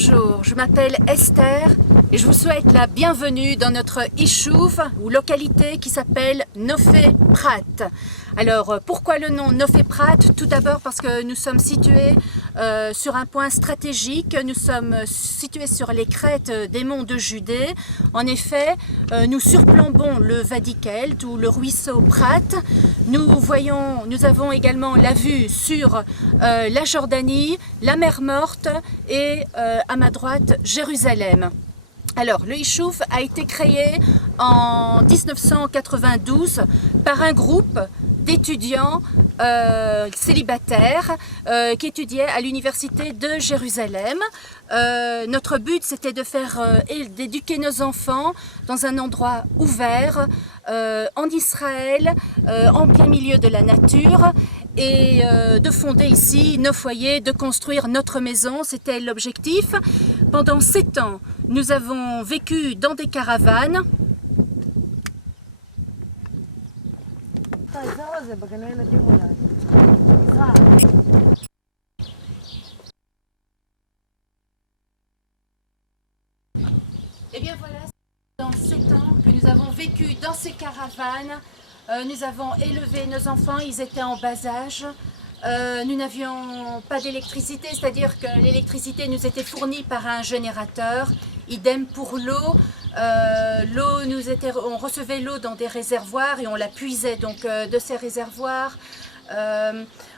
Bonjour, je m'appelle Esther et je vous souhaite la bienvenue dans notre Ishuv ou localité qui s'appelle Nofé Prat. Alors pourquoi le nom Nofé Prat? Tout d'abord parce que nous sommes situés sur un point stratégique, nous sommes situés sur les crêtes des monts de Judée. En effet, nous surplombons le Wadi Kelt ou le ruisseau Prat. Nous avons également la vue sur la Jordanie, la mer Morte et à ma droite Jérusalem. Alors, le Ishuv a été créé en 1992 par un groupe d'étudiants célibataires qui étudiaient à l'université de Jérusalem. Notre but, c'était d'éduquer nos enfants dans un endroit ouvert, en Israël, en plein milieu de la nature, et de fonder ici nos foyers, de construire notre maison. C'était l'objectif. Pendant 7 ans, nous avons vécu dans des caravanes. Et bien voilà, dans 7 ans que nous avons vécu dans ces caravanes, nous avons élevé nos enfants, ils étaient en bas âge. Nous n'avions pas d'électricité, c'est-à-dire que l'électricité nous était fournie par un générateur. Idem pour l'eau. On recevait l'eau dans des réservoirs et on la puisait donc de ces réservoirs.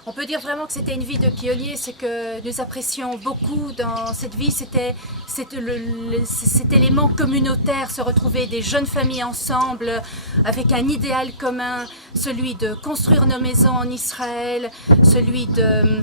On peut dire vraiment que c'était une vie de pionnier, c'est que nous apprécions beaucoup dans cette vie, c'était cet élément communautaire, se retrouver des jeunes familles ensemble avec un idéal commun, celui de construire nos maisons en Israël, celui de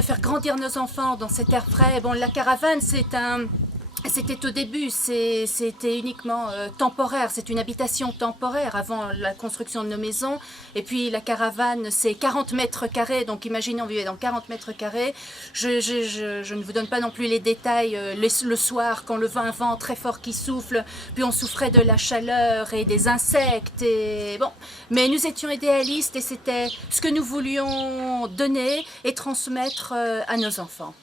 faire grandir nos enfants dans cet air frais. Bon, la caravane, c'était au début, c'était uniquement temporaire, c'est une habitation temporaire avant la construction de nos maisons. Et puis la caravane, c'est 40 mètres carrés, donc imaginez on vivait dans 40 mètres carrés. Je ne vous donne pas non plus les détails, le soir quand un vent très fort qui souffle, puis on souffrait de la chaleur et des insectes. Et bon. Mais nous étions idéalistes et c'était ce que nous voulions donner et transmettre à nos enfants.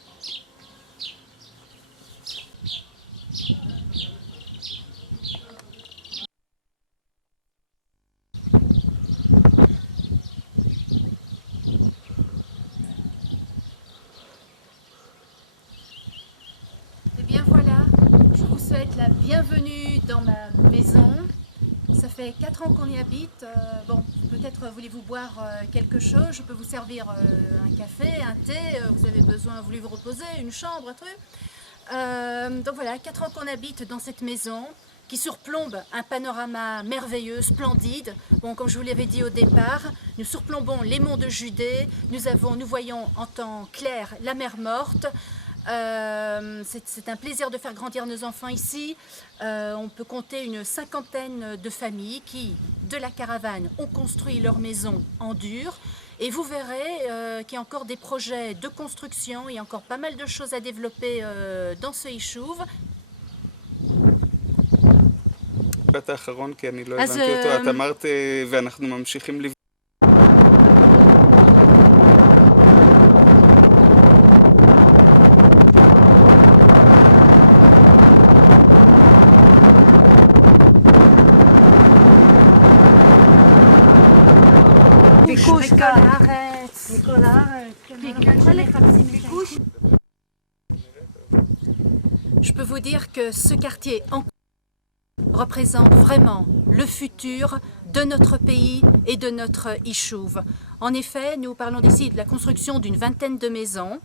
La bienvenue dans ma maison. Ça fait 4 ans qu'on y habite. Bon, peut-être voulez-vous boire quelque chose. Je peux vous servir un café, un thé. Vous avez besoin, voulez vous reposer, une chambre, un truc. Donc voilà, 4 ans qu'on habite dans cette maison qui surplombe un panorama merveilleux, splendide. Bon, comme je vous l'avais dit au départ, nous surplombons les monts de Judée. Nous voyons en temps clair la mer Morte. C'est un plaisir de faire grandir nos enfants ici. On peut compter une 50aine de familles qui, de la caravane, ont construit leur maison en dur. Et vous verrez qu'il y a encore des projets de construction, il y a encore pas mal de choses à développer dans ce Ishuv. האחרון כי אני לא הבנתי אותו, את אמרת ואנחנו ממשיכים לבנות. Je peux vous dire que ce quartier représente vraiment le futur de notre pays et de notre Ishuv. En effet, nous parlons d'ici de la construction d'une 20aine de maisons.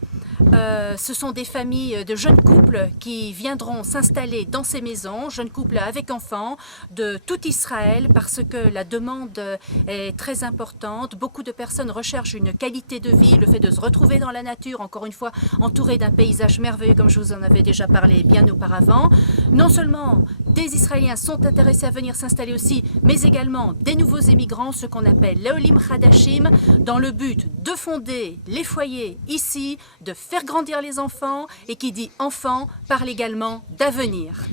Ce sont des familles de jeunes couples qui viendront s'installer dans ces maisons, jeunes couples avec enfants de tout Israël parce que la demande est très importante. Beaucoup de personnes recherchent une qualité de vie, le fait de se retrouver dans la nature, encore une fois entouré d'un paysage merveilleux comme je vous en avais déjà parlé bien auparavant. Non seulement des Israéliens sont intéressés à venir s'installer aussi, mais également des nouveaux émigrants, ce qu'on appelle les Olim Hadashim, dans le but de fonder les foyers ici, de faire grandir les enfants, et qui dit enfant parle également d'avenir.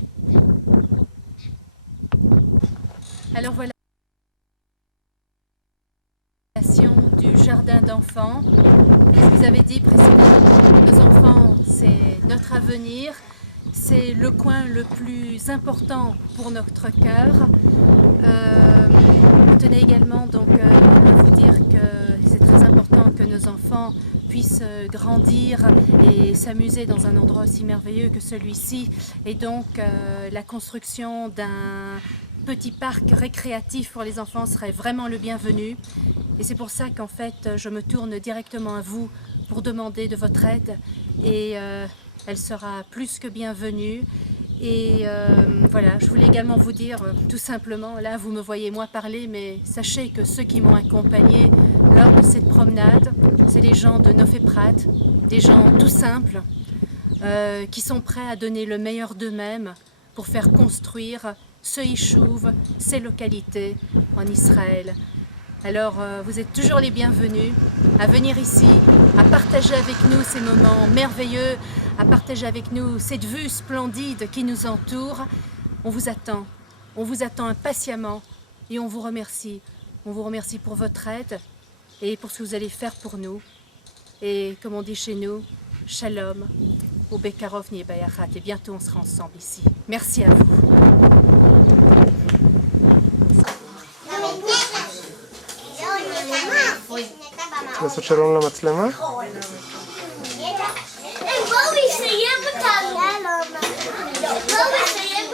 Alors voilà du jardin d'enfants. Je vous avais dit précédemment, nos enfants c'est notre avenir. c'est le coin le plus important pour notre cœur. Je tenais également donc à vous dire que c'est très important que nos enfants puissent grandir et s'amuser dans un endroit aussi merveilleux que celui-ci. Et donc la construction d'un petit parc récréatif pour les enfants serait vraiment le bienvenu. Et c'est pour ça qu'en fait je me tourne directement à vous pour demander de votre aide. Et elle sera plus que bienvenue. Et voilà, je voulais également vous dire tout simplement, là vous me voyez moi parler, mais sachez que ceux qui m'ont accompagné lors de cette promenade, c'est les gens de Nof et Prat, des gens tout simples, qui sont prêts à donner le meilleur d'eux-mêmes pour faire construire ce Yishuv, ces localités en Israël. Alors vous êtes toujours les bienvenus à venir ici, à partager avec nous ces moments merveilleux, à partager avec nous cette vue splendide qui nous entoure. On vous attend impatiemment et on vous remercie. On vous remercie pour votre aide et pour ce que vous allez faire pour nous. Et comme on dit chez nous, Shalom, ou Bekarov Niebayachat. Et bientôt on sera ensemble ici. Merci à vous. לעשות שלום למצלמה? בואו יסיים אותנו. בואו יסיים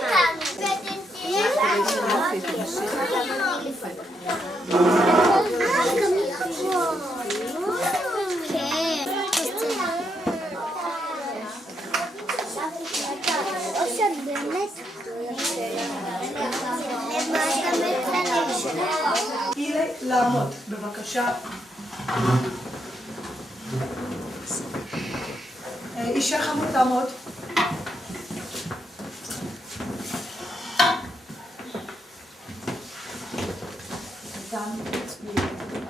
לעמוד, בבקשה. אישה חמוד לעמוד.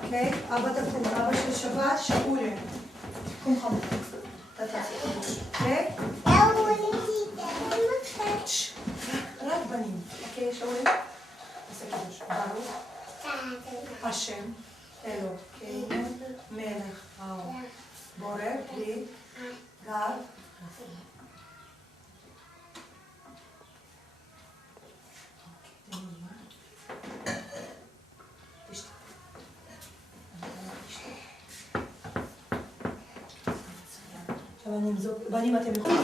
אוקיי, אבא תקום, אבא של שבת, שאולי. תקום חמוד. אתה תעשה חמוד. אוקיי? רק בנים. אוקיי, שאולי? תעשה קידוש. ברוך. השם, אלוקינו, מלך העולם, בורא פרי, גר, עכשיו אני אמזוג, בנים אתם יכולים.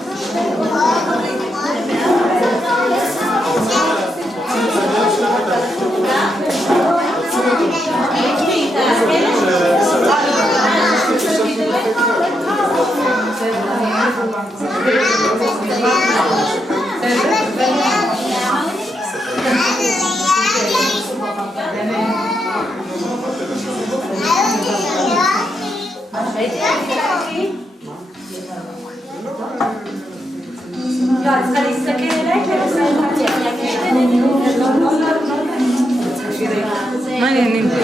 צריכה להסתכל אליי, מה העניינים?